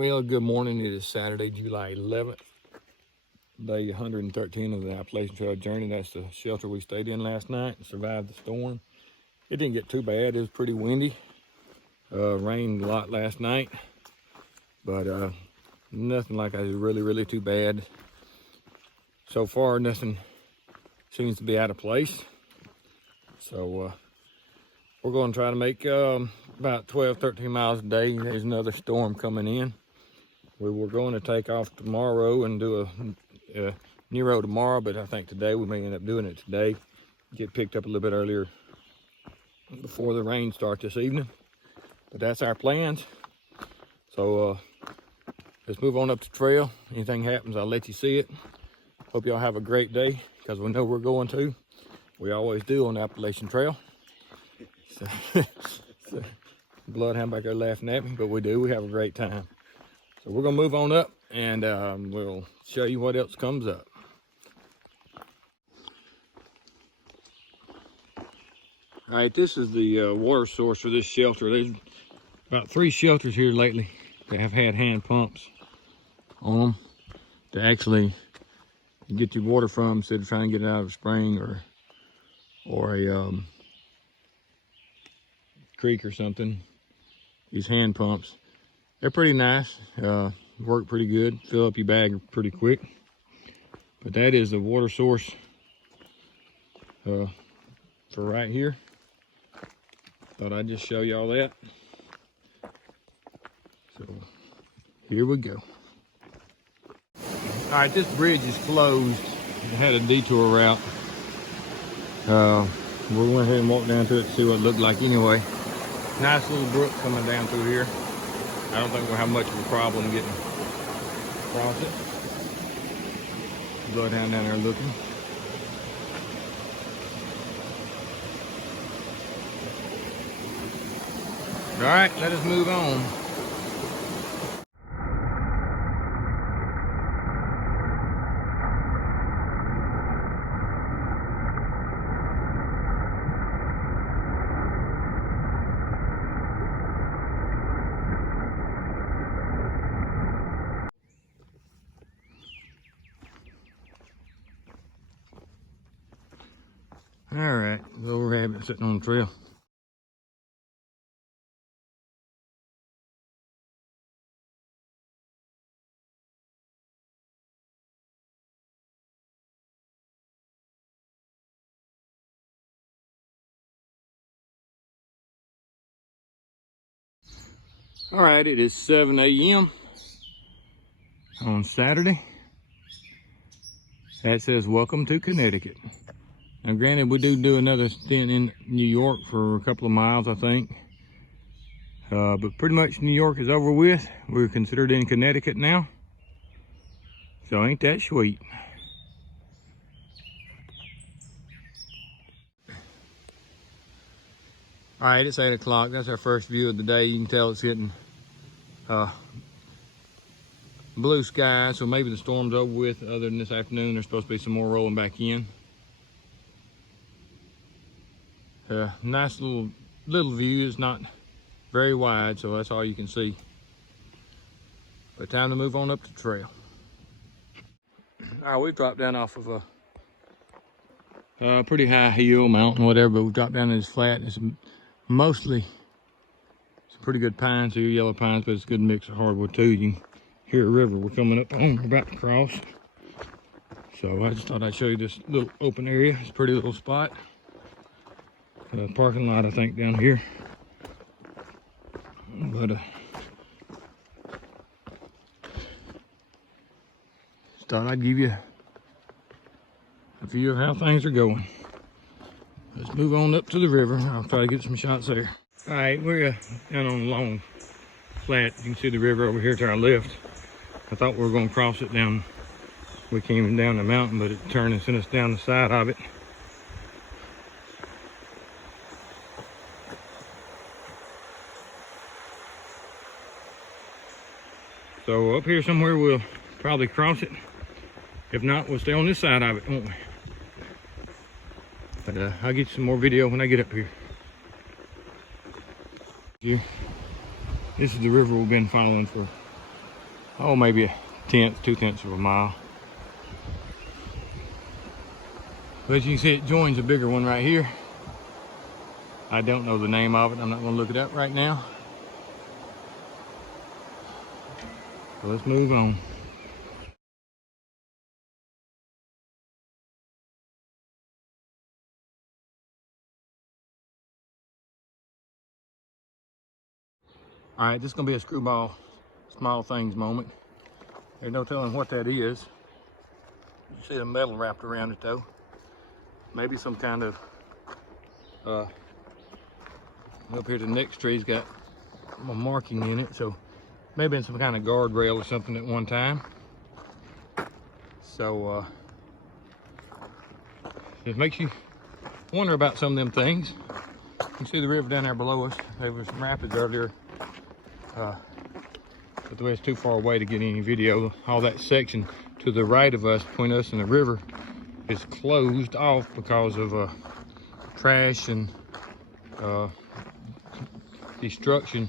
Well, good morning. It is Saturday, July 11th, day 113 of the Appalachian Trail journey. That's the shelter we stayed in last night and survived the storm. It didn't get too bad. It was pretty windy. Rained a lot last night, but nothing like it was really too bad. So far, nothing seems to be out of place. So we're going to try to make about 12-13 miles a day. There's another storm coming in. We were going to take off tomorrow and do a Nero tomorrow, but I think today we may end up doing it today. Get picked up a little bit earlier before the rain starts this evening. But that's our plans. So let's move on up the trail. Anything happens, I'll let you see it. Hope y'all have a great day, because we know we're going to. We always do on the Appalachian Trail. So, bloodhound back there laughing at me, but we do. We have a great time. So we're gonna move on up, and we'll show you what else comes up. All right, this is the water source for this shelter. There's about 3 shelters here lately that have had hand pumps on them to actually get your water from instead of trying to get it out of a spring or a creek or something. These hand pumps, they're pretty nice, work pretty good, fill up your bag pretty quick. But that is the water source for right here. Thought I'd just show y'all that. So here we go. All right, this bridge is closed. It had a detour route. We went ahead and walked down to it to see what it looked like anyway. Nice little brook coming down through here. I don't think we'll have much of a problem getting across it. Bloodhound down there looking. All right, let us move on. All right, little rabbit sitting on the trail. All right, it is 7 a.m. on Saturday. That says, welcome to Connecticut. Now granted, we do another stint in New York for a couple of miles, I think. But pretty much New York is over with. We're considered in Connecticut now. So ain't that sweet. All right, it's 8 o'clock. That's our first view of the day. You can tell it's getting blue sky, so maybe the storm's over with. Other than this afternoon, there's supposed to be some more rolling back in. Nice little view. It's not very wide, so that's all you can see. But time to move on up the trail. All right, we've dropped down off of a pretty high hill, mountain, whatever, but we've dropped down to this flat. It's mostly some pretty good pines here, yellow pines, but it's a good mix of hardwood too. You can hear a river we're coming up on, we're about to cross. So I just thought I'd show you this little open area. It's a pretty little spot. Parking lot, I think, down here. But just thought I'd give you a view of how things are going. Let's move on up to the river. I'll try to get some shots there. All right, we're down on a long flat. You can see the river over here to our left. I thought we were going to cross it down. We came down the mountain, but it turned and sent us down the side of it. So up here somewhere we'll probably cross it. If not, we'll stay on this side of it, won't we? But I'll get some more video when I get up here. This is the river we've been following for oh, maybe a tenth, 2/10 of a mile. But as you can see, it joins a bigger one right here. I don't know the name of it. I'm not going to look it up right now. So let's move on. All right, this is going to be a screwball small things moment. There's no telling what that is. You see the metal wrapped around it though. Maybe some kind of, up here the next tree's got a marking in it, so maybe in some kind of guardrail or something at one time. So it makes you wonder about some of them things. You can see the river down there below us. There was some rapids earlier, but the way it's too far away to get any video. All that section to the right of us, between us and the river, is closed off because of trash and destruction.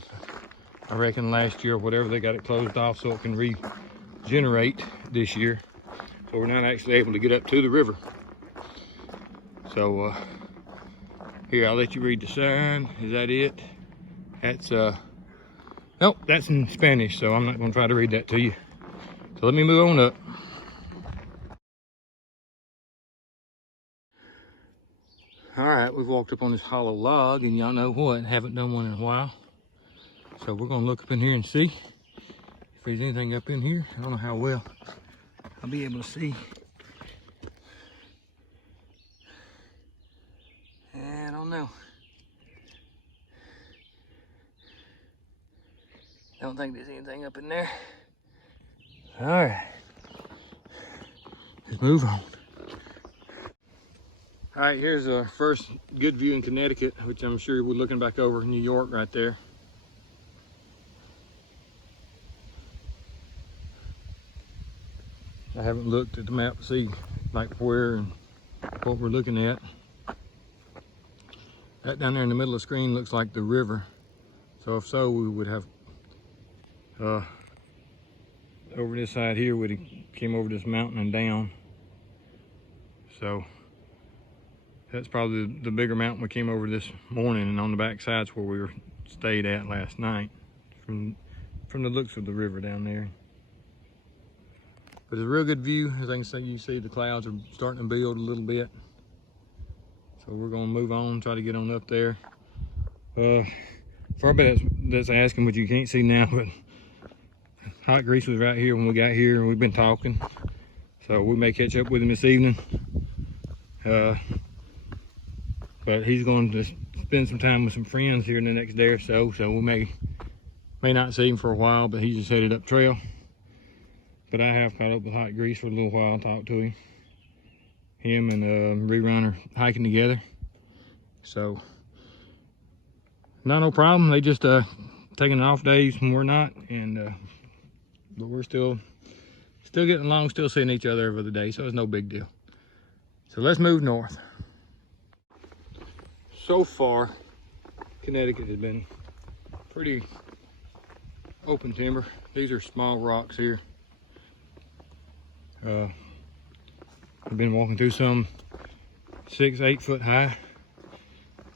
I reckon last year or whatever, they got it closed off so it can regenerate this year. So we're not actually able to get up to the river. So here, I'll let you read the sign. Is that it? That's nope, that's in Spanish, so I'm not going to try to read that to you. So let me move on up. All right, we've walked up on this hollow log, and y'all know what? Haven't done one in a while. So we're gonna look up in here and see if there's anything up in here. I don't know how well I'll be able to see. I don't know. Don't think there's anything up in there. All right, let's move on. All right, here's our first good view in Connecticut, which I'm sure we're looking back over New York right there. I haven't looked at the map to see like where and what we're looking at. That down there in the middle of the screen looks like the river. So if so, we would have over this side here, would have came over this mountain and down. So that's probably the bigger mountain we came over this morning, and on the back side's where we were stayed at last night from the looks of the river down there. But it's a real good view. As I can see, you see the clouds are starting to build a little bit. So we're gonna move on, try to get on up there. For everybody that's asking, what you can't see now, but Hot Grease was right here when we got here, and we've been talking. So we may catch up with him this evening. But he's going to spend some time with some friends here in the next day or so. So we may not see him for a while, but he's just headed up trail. But I have caught up with Hot Grease for a little while, talked to him. Him and Rerun are hiking together. So, no problem. They just taking off days when we're not. And but we're still getting along, still seeing each other every other day. So it's no big deal. So let's move north. So far, Connecticut has been pretty open timber. These are small rocks here. I've been walking through some 6-8 foot high.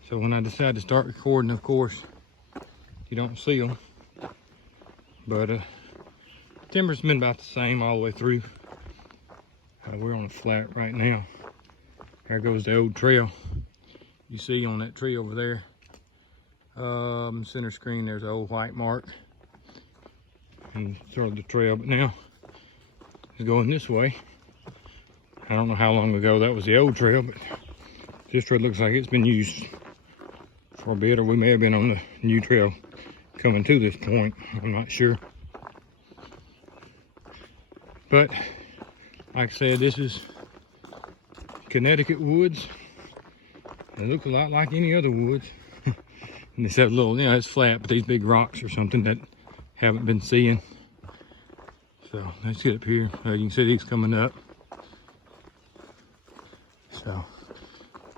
So when I decide to start recording, of course, you don't see them. But timber's been about the same all the way through. We're on a flat right now. There goes the old trail. You see on that tree over there, center screen, there's an old white mark and sort of the trail. But now it's going this way. I don't know how long ago that was the old trail, but this trail looks like it's been used for a bit, or we may have been on the new trail coming to this point. I'm not sure. But like I said, this is Connecticut woods. It looks a lot like any other woods. And it's that little, you know, it's flat, but these big rocks or something that haven't been seeing. So let's get up here. You can see these coming up. So, all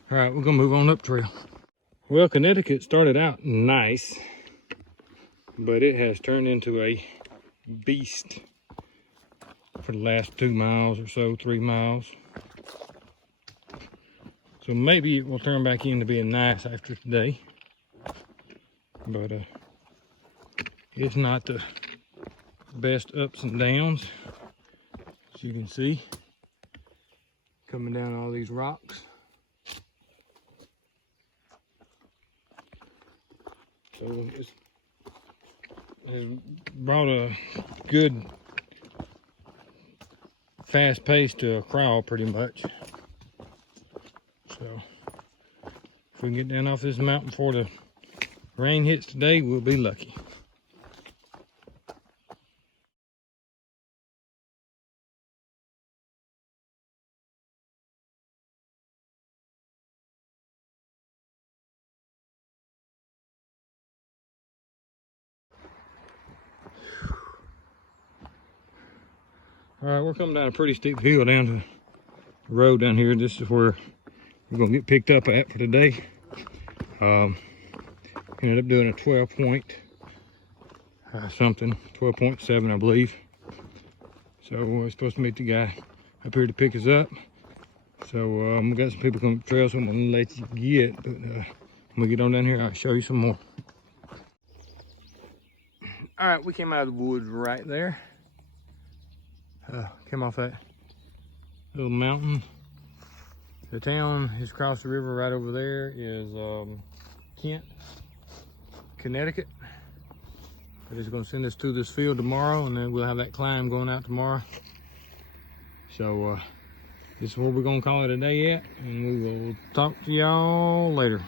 right, we're gonna move on up trail. Well, Connecticut started out nice, but it has turned into a beast for the last 2 miles or so, 3 miles. So maybe it will turn back into being nice after today. But it's not the best ups and downs, as you can see, coming down all these rocks. So it's brought a good fast pace to a crawl pretty much. So if we can get down off this mountain before the rain hits today, we'll be lucky. All right, we're coming down a pretty steep hill down to the road down here. This is where we're gonna get picked up at for today. Ended up doing a 12 point something, 12.7 I believe. So we're supposed to meet the guy up here to pick us up. So we got some people coming up the trail, so I'm gonna let you get, but when we get on down here, I'll show you some more. All right, we came out of the woods right there. Came off that little mountain. The town is across the river right over there is Kent, Connecticut. They're just gonna send us to this field tomorrow, and then we'll have that climb going out tomorrow. So this is where we're gonna call it a day at, and we will talk to y'all later.